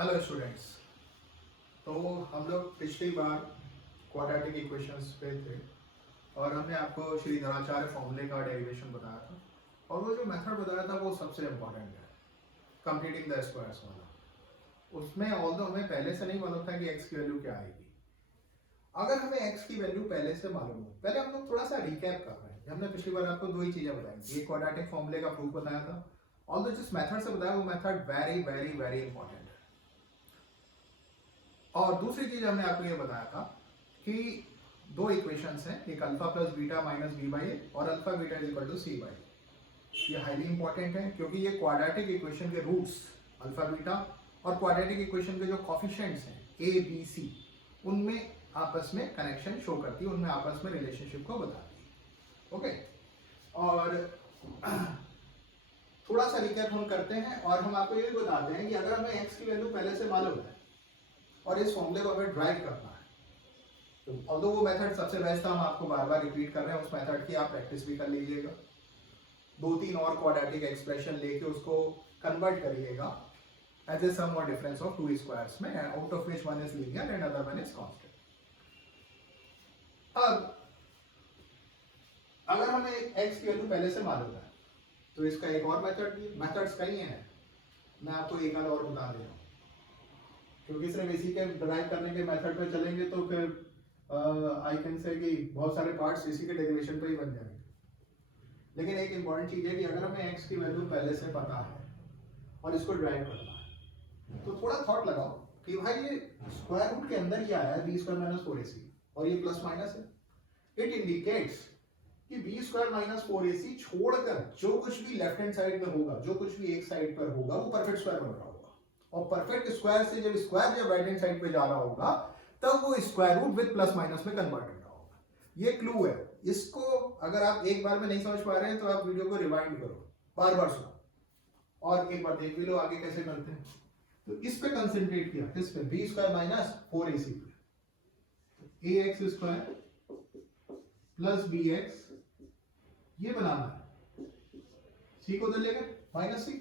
Hello students. तो हम लोग पिछली बार क्वाड्रेटिक इक्वेशंस पे थे और हमने आपको श्रीधराचार्य फॉर्मूले का डेरिवेशन बताया था और वो जो मेथड बताया था वो सबसे इम्पोर्टेंट है, कंप्लीटिंग द स्क्वायर्स वाला। उसमें ऑल्दो हमें पहले से नहीं मालूम था कि x की वैल्यू क्या आएगी। अगर हमें x की वैल्यू पहले से मालूम हो, पहले हम लोग थोड़ा सा रिकैप कर रहे हैं। हमने पिछली बार आपको दो ही चीज़ें बताई, ये क्वाड्रेटिक फॉर्मूले का प्रूफ बताया था, ऑल्दो जिस मेथड से बताया वो method very very very important है। और दूसरी चीज हमने आपको ये बताया था कि दो इक्वेशंस हैं, एक alpha plus beta minus B by A और alpha beta is equal to C by. ये हाईली इंपॉर्टेंट है क्योंकि ये क्वाड्रेटिक इक्वेशन के रूट्स अल्फा बीटा और क्वाड्रेटिक इक्वेशन के जो कॉफिशिएंट्स हैं ए बी सी, उनमें आपस में कनेक्शन शो करती है, उनमें आपस में रिलेशनशिप को बताती है। ओके, और थोड़ा सा रिकैप हम करते हैं और हम आपको ये भी बताते हैं कि अगर हमें एक्स की वैल्यू पहले से मालूम है और इस फॉर्मूले को हमें ड्राइव करना है, तो ऑल्दो वो मेथड सबसे बेस्ट था, हम आपको बार बार रिपीट कर रहे हैं, उस मेथड की आप प्रैक्टिस भी कर लीजिएगा। दो तीन और क्वाड्रेटिक एक्सप्रेशन लेके उसको कन्वर्ट करिएगा एज ए सम और डिफरेंस ऑफ टू स्क्वायर्स में, out of which one is linear and other one is constant. अब अगर हमें x की वैल्यू पहले से मालूम है तो इसका एक और मेथड भी, मेथड्स कई हैं, मैं आपको एक आध और बता दे रहा हूँ, क्योंकि सिर्फ इसी के ड्राइव करने के मेथड पे चलेंगे तो फिर आई कैन से कि बहुत सारे पार्ट्स इसी के डेरिवेशन पे ही बन जाएंगे। लेकिन एक इंपॉर्टेंट चीज है कि अगर हमें x की वैल्यू पहले से पता है और इसको ड्राइव करना है तो थोड़ा थॉट लगाओ कि भाई ये स्क्वायर रूट के अंदर क्या है, B square minus four A सी, और ये प्लस माइनस है। इट इंडिकेट्स कि B square minus four A सी छोड़कर जो कुछ भी लेफ्ट हैंड साइड में होगा, जो कुछ भी एक साइड पर होगा, वो परफेक्ट स्क्वायर बन रहा होगा। और परफेक्ट स्क्वायर से जब स्क्वायर जब राइट हैंड साइड पे जा रहा होगा तब वो square root with plus minus में कन्वर्ट हो रहा होगा। ये क्लू है। इसको अगर आप एक बार में नहीं समझ पा रहे हैं तो आप वीडियो को रिवाइंड करो, बार बार सुनो और एक बार देख भी लो आगे कैसे करते हैं। तो इस पे कंसंट्रेट किया, किस पे, B square minus four A C पे, A X square plus B X, ये बनाना है, सी को उधर लेकर माइनस सी,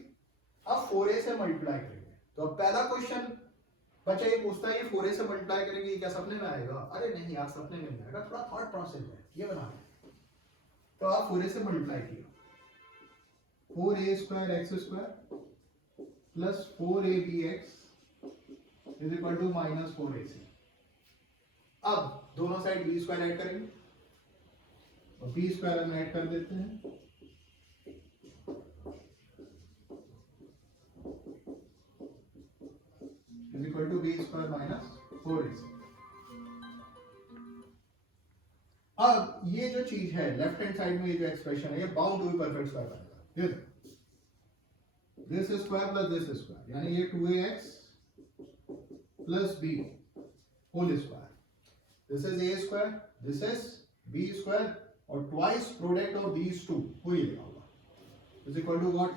अब फोर ए से मल्टीप्लाई करेंगे। तो अब पहला क्वेश्चन बच्चा ये पूछता है, ये 4a से मल्टीप्लाई करेंगे क्या सपने में आएगा? अरे नहीं यार, सपने में नहीं आएगा, थोड़ा थॉट प्रोसेस है, ये बनाना है। तो आप 4a से मल्टीप्लाई किया, 4a square x square plus 4abx is equal to minus 4ac। अब दोनों साइड बी स्क्वायर ऐड करेंगे और बी स्क्वायर हम ऐड कर देते हैं, is equal to b square minus 4ac। अब ये जो चीज है लेफ्ट हैंड साइड में, ये जो एक्सप्रेशन है, ये bound to be perfect square बनेगा। ये this square plus this square, यानी ये 2ax plus b whole square, this is a square, this is b square और twice product of these two, वही लिखा होगा, is equal to what,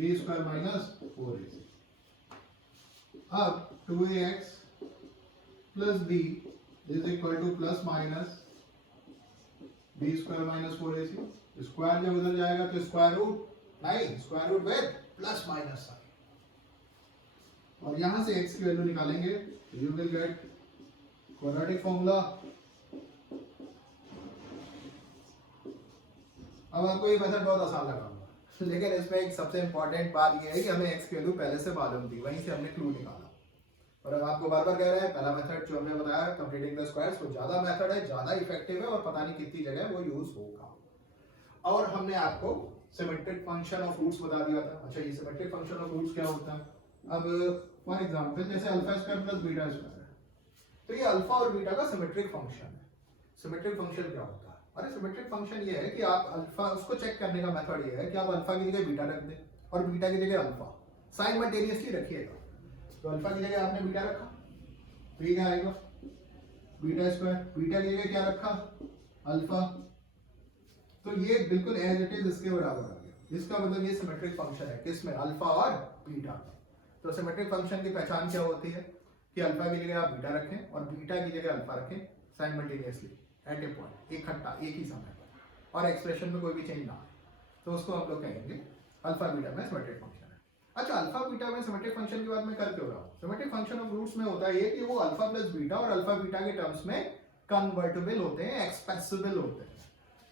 b square minus 4ac। अब 2ax plus b is equal to plus minus b square minus 4ac। Square जब उधर जाएगा तो square root नहीं, square root with plus minus sign, और यहां से x की वैल्यू निकालेंगे तो you will get quadratic formula. अब आपको ये मेथड बहुत आसान लगा होगा, लेकिन इसमें एक सबसे इंपॉर्टेंट बात ये है कि हमें x की वैल्यू पहले से मालूम थी, वहीं से हमने क्लू निकाला। और अब आपको बार बार कह रहे हैं, पहला मेथड जो हमने बताया कंप्लीटिंग द स्क्वायर्स, वो ज्यादा मेथड है, ज्यादा इफेक्टिव है और पता नहीं कितनी जगह वो यूज होगा। और हमने आपको सिमेट्रिक फंक्शन ऑफ रूट्स बता दिया था। अच्छा, ये सिमेट्रिक फंक्शन ऑफ रूट्स क्या होता है? अब फॉर एग्जांपल जैसे alpha square plus beta square है, तो ये अल्फा और बीटा का सिमेट्रिक फंक्शन है। सिमेट्रिक फंक्शन क्या होता है? अरे सिमेट्रिक फंक्शन ये है कि आप अल्फा, उसको चेक करने का मेथड ये है कि आप अल्फा की जगह बीटा रख दें और बीटा की जगह अल्फा, साइमल्टेनियसली रखिएगा। तो अल्फा की जगह आपने बीटा रखा तो ये क्या आएगा, बीटा स्क्वायर, बीटा की जगह क्या रखा, अल्फा, तो ये बिल्कुल एज इट इज इसके बराबर आ गया। इसका मतलब ये सिमेट्रिक फंक्शन है, किसमें, अल्फा और बीटा में। तो सिमेट्रिक फंक्शन की पहचान क्या होती है कि अल्फा की जगह आप बीटा रखें और बीटा की जगह अल्फा रखें साइमल्टेनियसली एट ए पॉइंट, इकट्ठा एक ही समय पर, और एक्सप्रेशन में कोई भी चेंज ना आए, तो उसको हम लोग कहेंगे अल्फा बीटा में सिमेट्रिक फंक्शन है। अच्छा, अल्फा बीटा में सिमेट्रिक फंक्शन की बात मैं कर क्यों रहा हूँ? सिमेट्रिक फंक्शन ऑफ रूट्स में होता है ये कि वो अल्फा प्लस बीटा और अल्फा बीटा के टर्म्स में कन्वर्टेबल होते हैं, एक्सप्रेसिबल होते हैं।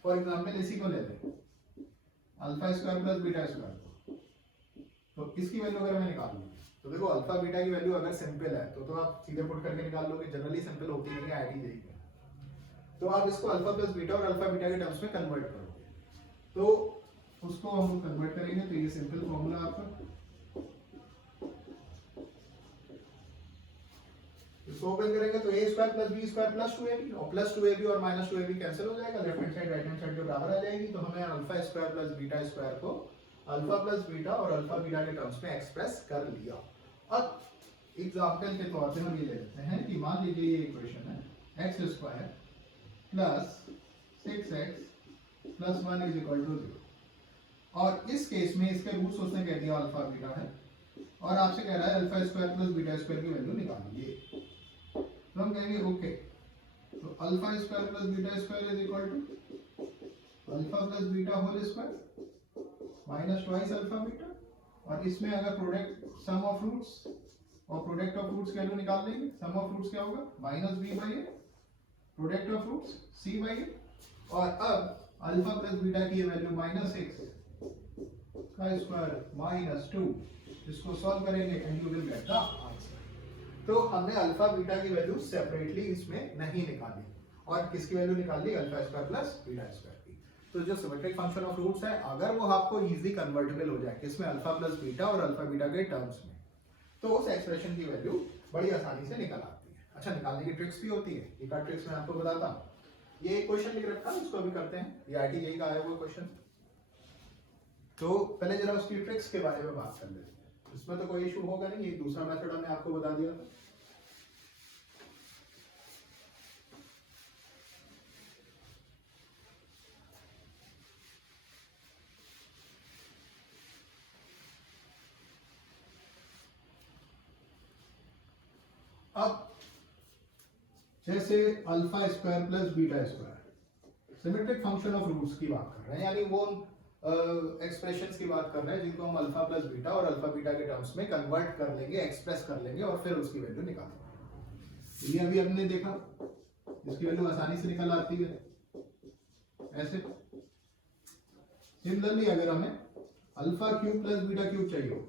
फॉर एग्जांपल इसी को ले लें, alpha square plus beta square, तो इसकी वैल्यू अगर मैं निकाल लूँ तो देखो अल्फा बीटा की वैल्यू अगर सिंपल है तो आप सीधे पुट करके निकाल लोगे, जनरली सिंपल होती नहीं है, आईटी यही है। तो आप इसको अल्फा प्लस बीटा और अल्फा बीटा के टर्म्स में कन्वर्ट करोगे, तो उसको हम कन्वर्ट करेंगे तो ये सिंपल फॉर्मूला आपका, इसको ओपन करेंगे तो a square plus b square plus 2ab और प्लस 2ab और माइनस 2ab कैंसिल हो जाएगा, left hand side right hand side के बराबर आ जाएगी। तो हमें alpha square plus beta square को अल्फा प्लस बीटा और अल्फा बीटा के टर्म्स में एक्सप्रेस कर लिया। अब एग्जांपल के तौर पे हम ये ले लेते हैं कि मान लीजिए ये इक्वेशन है x square plus 6x plus 1 is equal to 0, और इस केस में इसके रूट्स उसने कह दिया अल्फा बीटा है और आपसे कह रहा है alpha square plus beta square की वैल्यू निकालिए। तो हम कहेंगे ओके, तो alpha square plus beta square is equal to alpha plus beta whole square minus twice alpha beta, और इसमें अगर प्रोडक्ट सम ऑफ रूट्स और प्रोडक्ट ऑफ रूट्स की वैल्यू निकाल लेंगे, सम ऑफ रूट्स क्या होगा minus B by A, product of roots C by A, और अब अल्फा प्लस बीटा की वैल्यू माइनस एक्स का स्क्वायर माइनस 2, इसको सॉल्व करेंगे and you will get the answer. तो हमने अल्फा बीटा की वैल्यू सेपरेटली इसमें नहीं निकाली और किसकी वैल्यू निकाली, alpha square plus beta square की। तो जो सिमेट्रिक फंक्शन ऑफ रूट्स है अगर वो आपको इजी कन्वर्टेबल हो जाए किसमें, अल्फा प्लस बीटा और अल्फा बीटा के टर्म्स में, तो उस एक्सप्रेशन की वैल्यू बड़ी आसानी से निकल आती है। अच्छा, निकालने की ट्रिक्स भी होती है, एक आध ट्रिक्स मैं आपको बताता हूँ। ये क्वेश्चन लिख रखा है, इसको अभी करते हैं, ये आईटीआई का आया हुआ क्वेश्चन। तो पहले जरा उसकी ट्रिक्स के बारे में बात कर लेते हैं, इसमें तो कोई इशू होगा नहीं, ये दूसरा मेथड हमने आपको बता दिया था। अब जैसे alpha square plus beta square symmetric function of roots की बात कर रहे हैं, यानी वो एक्सप्रेशंस की बात कर रहे हैं जिनको हम अल्फा प्लस बीटा और अल्फा बीटा के टर्म्स में कन्वर्ट कर लेंगे, एक्सप्रेस कर लेंगे और फिर उसकी वैल्यू निकालेंगे। ये अभी हमने देखा, इसकी वैल्यू आसानी से निकल आती है ऐसे। सिमिलरली अगर हमें alpha cube plus beta cube चाहिए हो,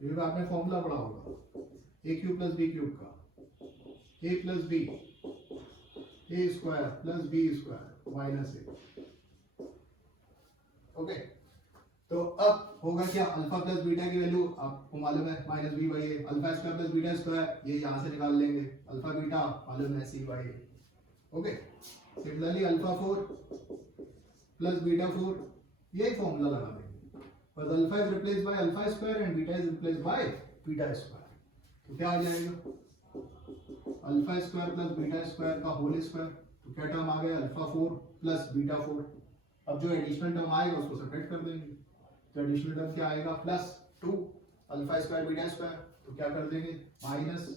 ये तो आपने फॉर्मूला पढ़ा होगा A cube plus B cube का, A plus B A square plus B square minus A. Okay, तो अब होगा क्या, अल्फा प्लस बीटा की वैल्यू आपको मालूम है minus B by A, alpha square plus beta square ये यहाँ से निकाल लेंगे, अल्फा बीटा मालूम है C by A. Okay, similarly alpha 4 plus beta 4 यही फॉर्मूला लगा देंगे, और alpha is replaced by alpha square and beta is replaced by beta square. तो क्या आ जाएगा, alpha square plus beta square का होल स्क्वायर, तो क्या टर्म आ गया अल्फा 4 प्लस बीटा 4। अब जो एडिशनल टर्म आएगा उसको सेपरेट कर देंगे, तो एडिशनल टर्म क्या आएगा plus 2 alpha square beta square, तो क्या कर देंगे minus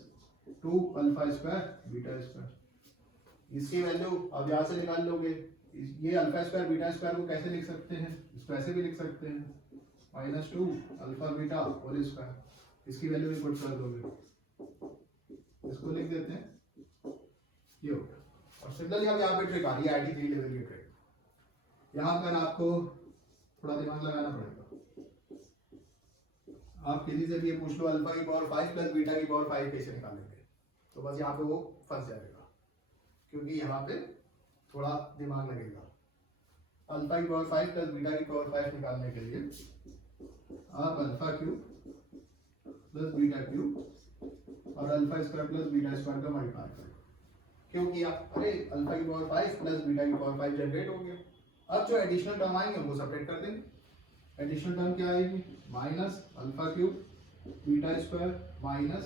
2 alpha square beta square. इसकी वैल्यू अब यहाँ से निकाल लोगे, ये अल्फा स्क्वायर बीटा स्क्वायर को कैसे लिख सकते हैं, इसको ऐसे भी लिख सकते हैं minus 2 alpha beta whole square, इसकी वैल्यू भी पुट कर दोगे, इसको लिख देते हैं ये हो गया। और सिमिलरली अब यहाँ पे ट्रिक आ रही है आईटी 3 लेवल की ट्रिक, यहाँ पर आपको थोड़ा दिमाग लगाना पड़ेगा। आप किसी से भी ये पूछ लो अल्फा की पावर 5 प्लस बीटा की पावर 5 कैसे निकालेंगे, तो बस यहाँ पे वो फंस जाएगा, क्योंकि यहाँ पे थोड़ा दिमाग लगेगा। अल्फा की पावर 5 प्लस बीटा की पावर 5 निकालने के लिए आप alpha cube plus beta cube और alpha square plus beta square का मल्टीप्लाई करें। क्यों किया, अरे अल्फा की पावर 5 प्लस बीटा की पावर 5 जनरेट हो गया। अब जो एडिशनल टर्म आएंगे उनको सेपरेट कर देंगे। एडिशनल टर्म क्या आएगी, minus alpha cube beta square minus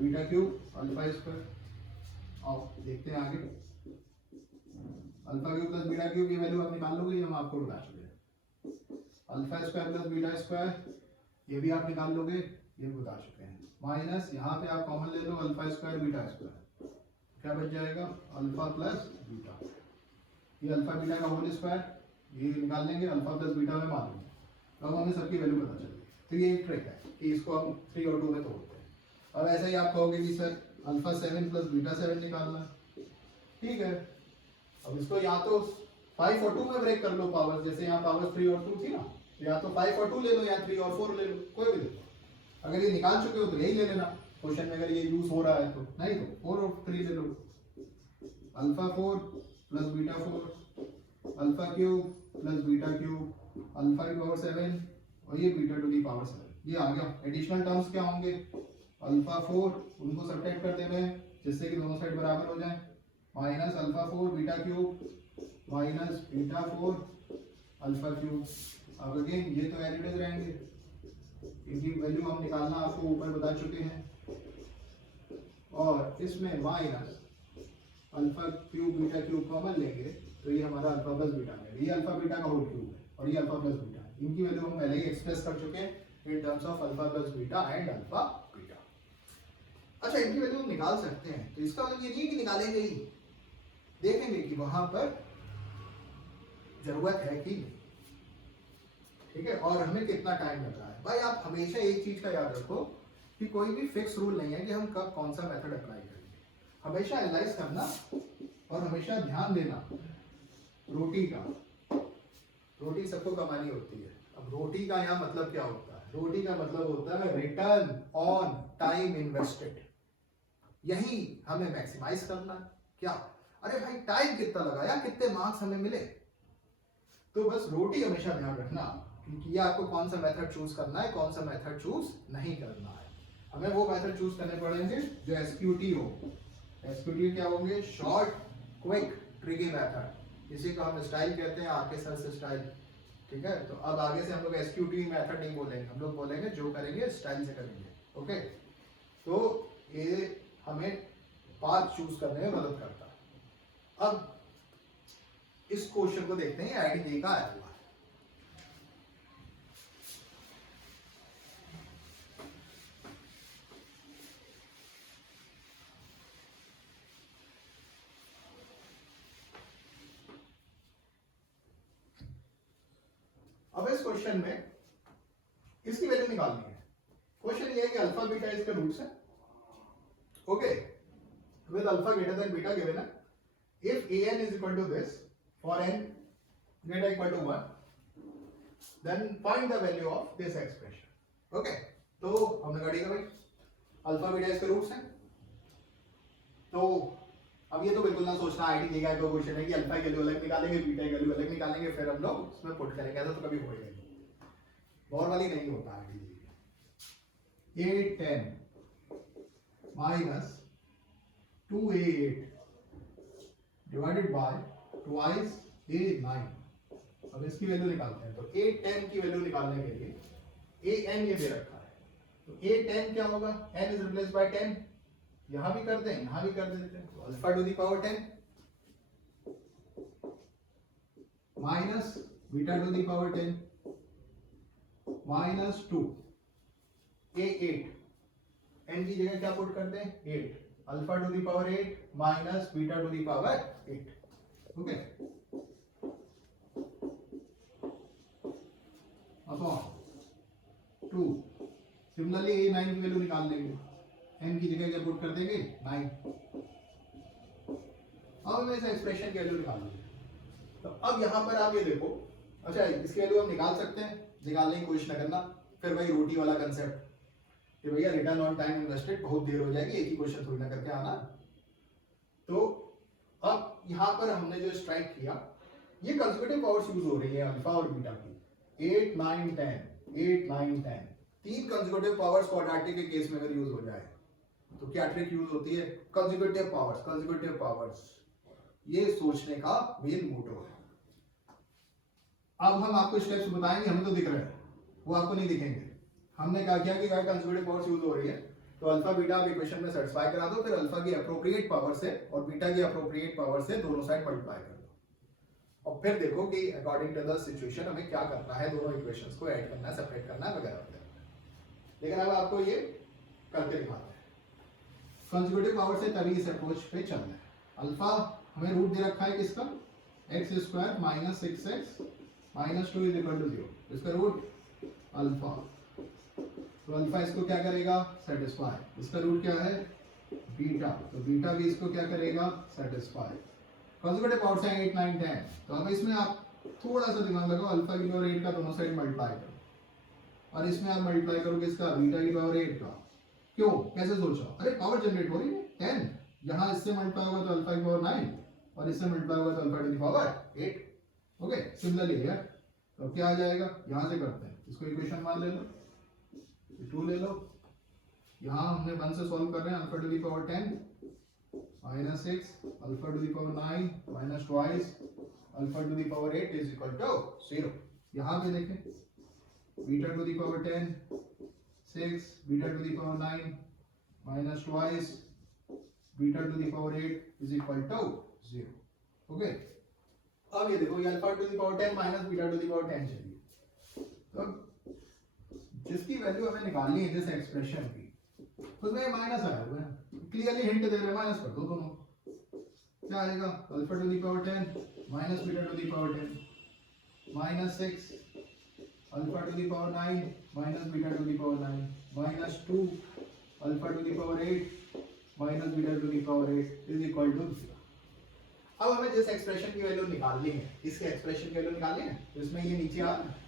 beta cube alpha square. और देखते हैं आगे, alpha cube plus beta cube की वैल्यू आप निकाल लोगे, हम आपको बता चुके हैं। Alpha square plus beta square ये भी आप निकाल लोगे, ये बता चुके हैं। माइनस यहाँ पे आप कॉमन ले लो अल्फा स्क्वायर बीटा स्क्वायर, क्या बच जाएगा अल्फा प्लस बीटा, ये अल्फा बीटा का होल स्क्वायर ये निकाल लेंगे, अल्फा प्लस बीटा में मालूम है। अब हमें सबकी वैल्यू पता चल गई। तो ये एक ट्रिक है कि इसको हम 3 और 2 में तोड़ते हैं। अब ऐसा ही आप कहोगे कि सर अल्फा 7 प्लस बीटा 7 निकालना, ठीक है। अब इसको या तो 5 और 2 में ब्रेक कर लो पावर, जैसे यहाँ पावर 3 और 2 थी ना, या तो 5 और 2 ले लो या 3 और 4 ले लो, कोई भी ले लो। अगर ये निकाल चुके हो तो यही ले लेना क्वेश्चन में, अगर ये यूज हो रहा है तो, नहीं तो 4 और 3 ले लो। Alpha 4 plus beta 4, alpha cube plus beta cube, alpha की पावर 7 और ये बीटा टू दी पावर 7, ये आ गया। एडिशनल टर्म्स क्या होंगे, अल्फा 4 उनको सब्ट्रैक्ट कर देना है जिससे कि दोनों साइड बराबर हो जाए, minus alpha 4 beta cube minus beta 4 alpha cube. अब अगेन ये तो एज इट इज रहेंगे, इनकी वैल्यू हम निकालना आपको ऊपर बता चुके हैं, और इसमें minus alpha cube beta cube common लेंगे तो ये हमारा अल्फा प्लस बीटा है, ये अल्फा बीटा का होल क्यूब है और ये अल्फा प्लस बीटा है। इनकी वैल्यू हम पहले ही एक्सप्रेस कर चुके हैं in terms of alpha plus beta and alpha beta. अच्छा, इनकी वैल्यू हम निकाल सकते हैं, तो इसका मतलब ये नहीं है कि निकालेंगे ही, देखेंगे कि वहां पर जरूरत है कि नहीं, ठीक है, और हमें कितना टाइम लग रहा है। भाई आप हमेशा एक चीज का याद रखो कि कोई भी फिक्स रूल नहीं है कि हम कब कौन सा मेथड अप्लाई करेंगे, हमेशा एनालाइज करना और हमेशा ध्यान देना। रोटी का, रोटी सबको कमानी होती है, अब रोटी का यहाँ मतलब क्या होता है, रोटी का मतलब होता है रिटर्न ऑन टाइम इन्वेस्टेड, यही हमें मैक्सिमाइज करना। क्या, अरे भाई टाइम कितना लगाया, कितने मार्क्स हमें मिले, तो बस रोटी हमेशा ध्यान रखना कि ये आपको कौन सा मेथड चूज करना है, कौन सा मेथड चूज नहीं करना है। हमें वो मेथड चूज करने पड़ेंगे जो एसक्यूटी हो। एसक्यूटी क्या होंगे, शॉर्ट क्विक ट्रिकी मेथड, इसी को हम स्टाइल कहते हैं, आपके सर से स्टाइल, ठीक है। तो अब आगे से हम लोग एसक्यूटी मेथड नहीं बोलेंगे, हम लोग बोलेंगे जो करेंगे स्टाइल से करेंगे, ओके। तो ये हमें पाथ चूज करने में मदद करता है। अब इस क्वेश्चन को देखते हैं, आईडी का आया हुआ है। अब इस क्वेश्चन में इसकी वैल्यू निकालनी है। क्वेश्चन ये है कि अल्फा बीटा इसका रूट्स है, okay, with alpha greater than beta given है। If an is equal to this for n greater equal to 1, then find the value of this expression, okay. तो हमने कहा ठीक है भाई, अल्फा बीटा इसके रूट्स हैं, तो अब ये तो बिल्कुल ना सोचना आईडी देगा तो क्वेश्चन है कि अल्फा की वैल्यू अलग निकालेंगे, बीटा की वैल्यू अलग निकालेंगे, फिर हम लोग उसमें पुट करेंगे, ऐसा तो कभी होएगा नहीं, बहुत वाली नहीं होता ID. 8 10 minus 2a8 divided by twice a9। अब इसकी वैल्यू निकालते हैं, तो a 10 की वैल्यू निकालने के लिए an ये दे रखा है, तो a 10 क्या होगा, n इज रिप्लेस्ड बाय 10, यहां भी कर दें यहां भी कर देते हैं, तो alpha to the power 10 minus beta to the power 10 minus 2 a8, n की जगह क्या पुट करते हैं 8, alpha to the power 8 minus beta to the power 8, okay. Upon 2, similarly a9 की वैल्यू निकाल लेंगे, n की जगह क्या पुट कर देंगे 9। अब हमें इस एक्सप्रेशन की वैल्यू निकालनी है, तो अब यहां पर आप ये देखो, अच्छा इसकी वैल्यू हम निकाल सकते हैं, निकालने की कोशिश न करना, फिर वही रोटी वाला कंसेप्ट कि भैया रिटर्न ऑन टाइम इन्वेस्टेड, बहुत देर हो जाएगी, एक ही क्वेश्चन थोड़ी ना करके आना। तो अब यहां पर हमने जो स्ट्राइक किया, ये कंसेक्यूटिव पावर्स यूज हो रही है अल्फा और बीटा की, 8 9 10 8 9 10, तीन कंसेक्यूटिव पावर्स क्वाड्रेटिक के केस में अगर यूज हो जाए तो क्या ट्रिक यूज होती है, कंसेक्यूटिव पावर्स, कंसेक्यूटिव पावर्स, ये सोचने का मेन मोटो है। अब हम आपको स्टेप्स बताएंगे, हमें तो दिख रहे हैं, वो आपको नहीं दिखेंगे। हमने क्या किया कि कंसेक्यूटिव पावर्स यूज हो रही है, तो अल्फा बीटा आप इक्वेशन में सेटिस्फाई करा दो, फिर अल्फा की अप्रोप्रिएट पावर से और बीटा की अप्रोप्रिएट पावर से दोनों साइड मल्टीप्लाई कर दो, और फिर देखो कि अकॉर्डिंग टू द सिचुएशन हमें क्या करना है, दोनों इक्वेशंस को ऐड करना है, सेपरेट करना है वगैरह वगैरह। लेकिन अब आपको ये करके दिखाते हैं। कंसेक्यूटिव पावर से तभी इस अप्रोच पे चलना है। अल्फा हमें रूट दे रखा है किसका, x² minus 6x minus 2 is equal to 0, इसका रूट अल्फा तो अल्फा इसको क्या करेगा, सेटिस्फाई। इसका रूट क्या है, बीटा, तो बीटा भी इसको क्या करेगा, सेटिस्फाई। कंजुगेटिव पावर्स हैं 8 9 10। तो अब इसमें आप थोड़ा सा दिमाग लगाओ, अल्फा की पावर 8 का दोनों साइड मल्टीप्लाई करो और इसमें आप मल्टीप्लाई करोगे इसका बीटा की पावर 8 का। क्यों, कैसे सोचा, अरे पावर जनरेट हो रही है 10, यहाँ इससे मल्टीप्लाई होगा तो अल्फा की पावर 9 और इससे मल्टीप्लाई होगा तो alpha to the power 8। Okay, similarly यार, तो क्या आ जाएगा, यहाँ से करते हैं, इसको इक्वेशन मान ले लो, 2 ले लो, यहाँ हमने 1 से सॉल्व कर रहे हैं, alpha to the power 10 minus 6 alpha to the power 9 minus twice alpha to the power 8 is equal to 0। यहाँ पे देखें, beta to the power 10 6 beta to the power 9 minus twice beta to the power 8 is equal to 0। Okay, अब ये देखो, ये alpha to the power 10 minus beta to the power 10 चाहिए, तो जिसकी वैल्यू हमें निकालनी है जिस एक्सप्रेशन की, उसमें माइनस आया हुआ है, क्लियरली हिंट दे रहे हैं, माइनस कर दो दोनों। क्या आएगा, alpha to the power 10 minus beta to the power 10 minus 6 alpha to the power 9 minus beta to the power 9 minus 2 alpha to the power 8 minus beta to the power 8 is equal to 0। अब हमें जिस expression की value निकालनी है, इसके expression की value निकालनी है, तो इसमें ये नीचे आ रहा है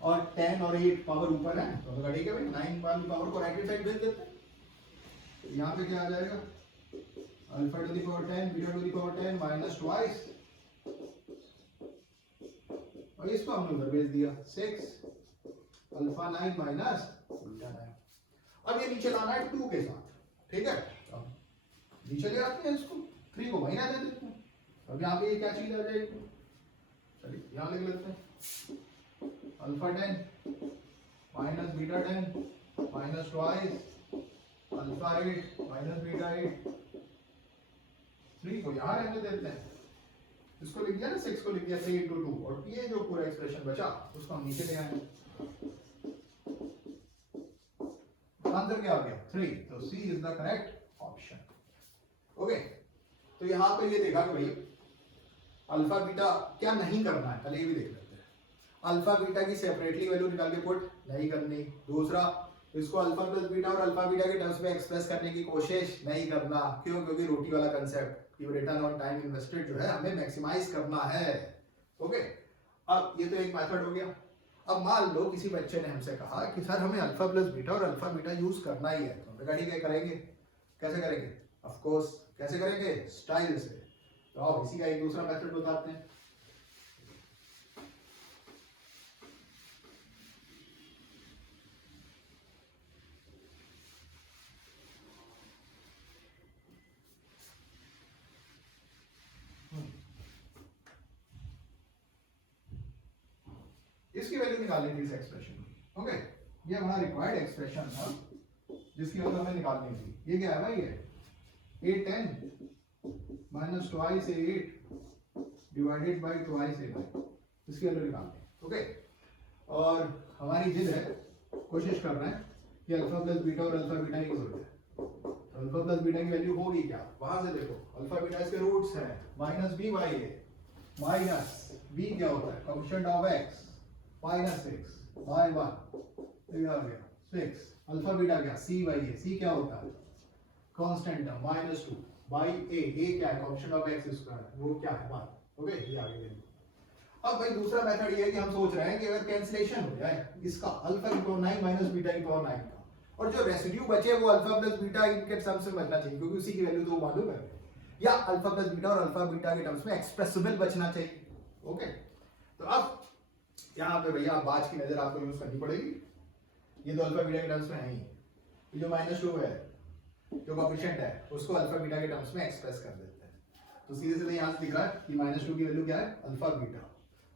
और 10 और 8 पावर ऊपर है, तो ठीक है भाई, 9 वाली पावर को राइट साइड भेज देते हैं। तो यहाँ पे क्या आ जाएगा, alpha to the power 10 beta to the power 10 minus twice, और इसको हमने उधर भेज दिया 6 अल्फा 9 माइनस बीटा 9। अब ये नीचे लाना है 2 के साथ, ठीक है, अब नीचे ले आते हैं इसको, 3 को वहीं ना दे देते हैं। अब यहाँ पे ये क्या चीज आ जाएगी, चलिए यहाँ लिख लेते हैं, alpha 10 minus beta 10 minus twice alpha 8 minus beta 8, 3 को यहाँ रहने देते हैं, इसको लिख दिया ना, 6 को लिख दिया 3 into 2, और ये जो पूरा एक्सप्रेशन बचा उसको हम नीचे ले आए, आंसर क्या आ गया 3, तो C is the correct option. Okay, तो यहाँ पे ये देखा कि भाई अल्फा बीटा क्या नहीं करना है, पहले ये भी देख लेते हैं। अल्फा बीटा की सेपरेटली वैल्यू निकाल के पुट नहीं करनी, दूसरा इसको अल्फा प्लस बीटा और अल्फा बीटा के टर्म्स में एक्सप्रेस करने की कोशिश नहीं करना, क्यों, क्योंकि रोटी वाला कंसेप्ट कि रिटर्न ऑन टाइम इन्वेस्टेड जो है हमें मैक्सिमाइज करना है। ओके, अब ये तो एक मेथड हो गया। अब मान लो किसी बच्चे ने हमसे कहा कि सर हमें अल्फा प्लस बीटा और अल्फा बीटा यूज करना ही है, तो हमने कहा ठीक है करेंगे, कैसे करेंगे, ऑफ कोर्स कैसे करेंगे, स्टाइल से। तो आप इसी का एक दूसरा मेथड बताते हैं। इसकी वैल्यू निकालनी थी इस एक्सप्रेशन की। ओके, ये हमारा रिक्वायर्ड एक्सप्रेशन था जिसकी वैल्यू हमें निकालनी थी। ये क्या है भाई, ये 810 minus twice 8 divided by twice 8, इसकी वैल्यू निकालनी है। ओके, और हमारी जिद है, कोशिश कर रहे हैं कि अल्फा प्लस बीटा और अल्फा बीटा यूज हो जाए। तो अल्फा प्लस बीटा की वैल्यू होगी क्या, वहां से देखो, अल्फा बीटा इसके रूट्स हैं, minus B by a, minus b क्या होता है, coefficient of x minus 6 by 1, ये आ गया 6, अल्फा बीटा क्या, सी बाई ए, सी क्या होता है कांस्टेंट टर्म माइनस 2 बाई ए क्या है, कोएफिशिएंट ऑफ एक्स स्क्वायर, वो क्या है 1। ओके, ये आ गया। अब भाई दूसरा मेथड ये है कि हम सोच रहे हैं कि अगर कैंसिलेशन हो जाए इसका अल्फा की पावर 9 माइनस बीटा की पावर 9 का, और जो रेसिड्यू बचे वो अल्फा प्लस बीटा इनके टर्म्स में बचना चाहिए, क्योंकि उसी की वैल्यू तो मालूम है, या अल्फा प्लस बीटा और अल्फा बीटा के टर्म्स में एक्सप्रेसिबल बचना चाहिए। ओके, तो अब यहाँ पे भैया बाज की नजर आपको यूज करनी पड़ेगी। ये तो अल्फा बीटा के टर्म्स में है ही, ये जो -2 है जो कोएफिशिएंट है उसको अल्फा बीटा के टर्म्स में एक्सप्रेस कर देते हैं। तो सीधे सीधे यहाँ से दिख रहा है कि -2 की वैल्यू क्या है, अल्फा बीटा।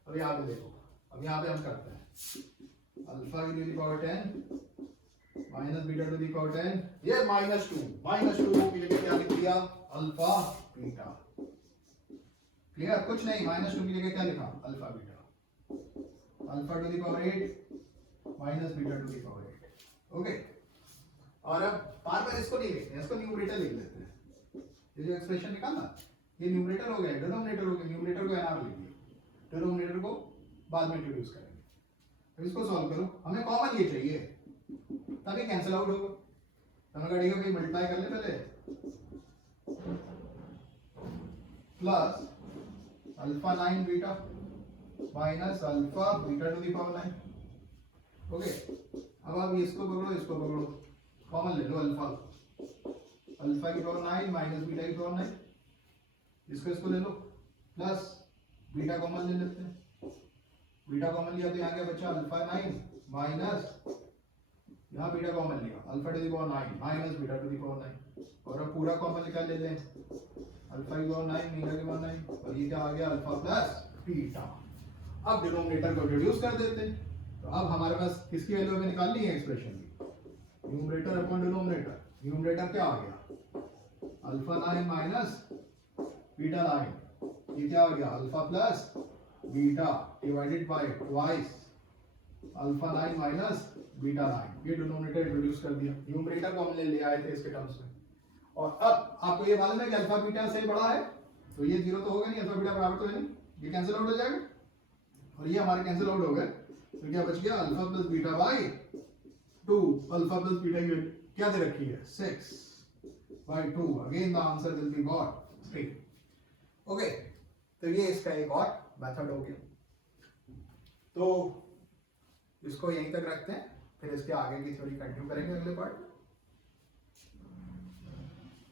अब यहाँ पे देखो, अब यहाँ पे हम करते हैं अल्फा की to the power 10 minus beta to the power 10, ये -2 की जगह क्या लिख दिया, अल्फा बीटा। क्लियर, कुछ नहीं, -2 की जगह क्या लिखा, alpha beta, alpha to the power 8 minus beta to the power 8। Okay, और अब बार इसको नहीं लिखते हैं, इसको न्यूमरेटर लिख लेते हैं। ये जो एक्सप्रेशन निकाला ये न्यूमरेटर हो गया, डिनोमिनेटर हो गया, न्यूमरेटर को एनआर लिख दिया, डिनोमिनेटर को बाद में इंट्रोड्यूस करेंगे। तो इसको सॉल्व करो, हमें कॉमन ये चाहिए, तभी कैंसिल आउट होगा। तो मैं गाड़ी का भाई मल्टीप्लाई कर ले पहले, plus alpha 9 beta minus alpha beta to the power 9। Okay, अब आप इसको पकड़ो, कॉमन ले लो अल्फा, अल्फा की पावर 9 माइनस बीटा की पावर 9, इसको ले लो, प्लस बीटा कॉमन ले लेते हैं, बीटा कॉमन लिया तो यहाँ क्या बचा अल्फा 9 माइनस, यहाँ बीटा कॉमन लिया alpha to the power 9 minus beta to the power 9, और अब पूरा कॉमन निकाल लेते हैं, अल्फा की पावर 9 बीटा की पावर 9, और ये क्या आ गया अल्फा प्लस बीटा। अब डिनोमिनेटर को रिड्यूस कर देते हैं, तो अब हमारे पास किसकी वैल्यू हमें निकालनी है एक्सप्रेशन की, न्यूमरेटर अपॉन डिनोमिनेटर। न्यूमरेटर क्या आ गया अल्फा 9 माइनस बीटा 9, ये क्या आ गया alpha plus beta divided by twice alpha 9 minus beta 9, ये डिनोमिनेटर इंट्रोड्यूस कर दिया, न्यूमरेटर को हमने ले आए थे इसके टर्म्स में। और अब आपको ये मालूम है कि अल्फा बीटा से बड़ा है, तो ये जीरो तो होगा नहीं, अल्फा बीटा बराबर तो है नहीं, ये कैंसिल आउट हो जाएगा, और ये हमारे कैंसिल आउट हो गए, तो क्या बच गया alpha plus beta by 2, alpha plus beta की क्या दे रखी है 6/2, again the answer will be got 3। Okay, तो ये इसका एक और मेथड हो गया। तो इसको यहीं तक रखते हैं, फिर इसके आगे की थ्योरी कंटिन्यू करेंगे अगले पार्ट में।